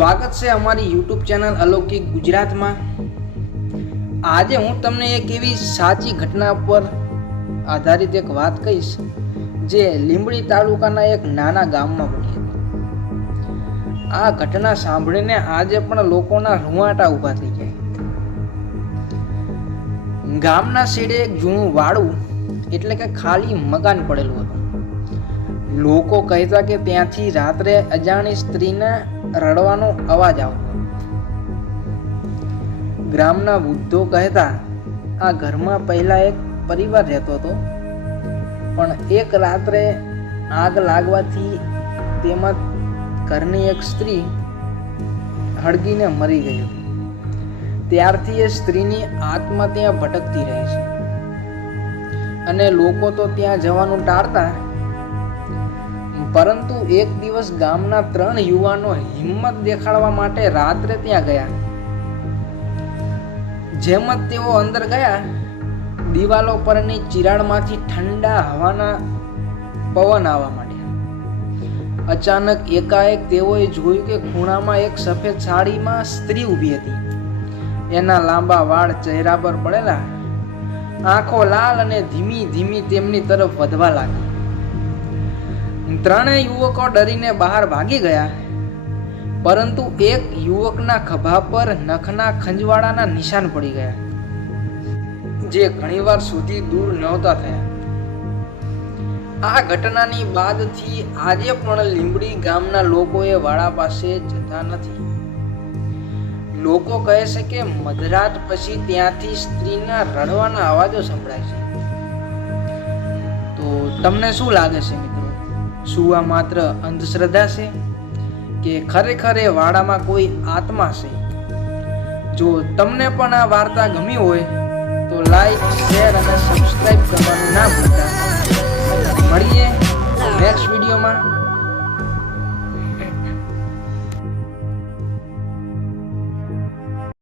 સ્વાગત છે અમારી YouTube ચેનલ અલૌકિક ગુજરાતમાં। આજે હું તમને એક એવી સાચી ઘટના પર આધારિત એક વાત કહીશ જે લીંબડી તાલુકાના એક નાના ગામમાં બની હતી। આ ઘટના સાંભળીને આજે પણ લોકોના રૂંવાટા ઊભા થઈ ગયા। ગામના છેડે એક જૂનું વાડું એટલે કે ખાલી મકાન પડેલું હતું। લોકો કહેતા કે ત્યાંથી રાત્રે અજાણી સ્ત્રીના રડવાનો અવાજ આવતો। ગ્રામના વૃદ્ધો કહેતા આ ઘરમાં પહેલા એક પરિવાર રહેતો હતો, પણ એક રાત્રે આગ લાગવાથી તેમાં ઘરની એક સ્ત્રી હળગીને મરી ગઈ હતી। ત્યારથી એ સ્ત્રીની આત્મા ત્યાં ભટકતી રહે છે અને લોકો તો ત્યાં જવાનું ટાળતા। પરંતુ એક દિવસ ગામના 3 યુવાનો હિંમત દેખાડવા માટે રાત્રે ત્યાં ગયા। જેમ જ તેઓ અંદર ગયા, દિવાલો પરની ચિરાડમાંથી ઠંડા હવાના પવન આવવા માંડ્યા। અચાનક એકાએક તેઓએ જોયું કે ખૂણામાં એક સફેદ સાડીમાં સ્ત્રી ઊભી હતી। એના લાંબા વાળ ચહેરા પર પડેલા, આંખો લાલ અને ધીમી ધીમી તેમની તરફ વધવા લાગી। 3 યુવકો ડરીને બહાર ભાગી ગયા, પરંતુ એક યુવકના ખભા પર નખના ખંજવાળાના નિશાન પડી ગયા, જે ઘણીવાર સુધી દૂર નહોતા થયા। આ ઘટનાની બાદથી આજે પણ લીંબડી ગામના લોકોએ વાડા પાસે જતા નથી। લોકો કહે છે કે મધરાત પછી ત્યાંથી સ્ત્રીના રડવાના અવાજો સંભળાય છે। તો તમને શું લાગે છે મિત્રો? શું આ માત્ર અંધશ્રદ્ધા છે કે ખરેખર એ વાડામાં કોઈ આત્મા છે? જો તમને પણ આ વાર્તા ગમી હોય તો લાઈક, શેર અને સબસ્ક્રાઇબ કરવાનું ના ભૂલતા। મળીએ નેક્સ્ટ વિડીયોમાં।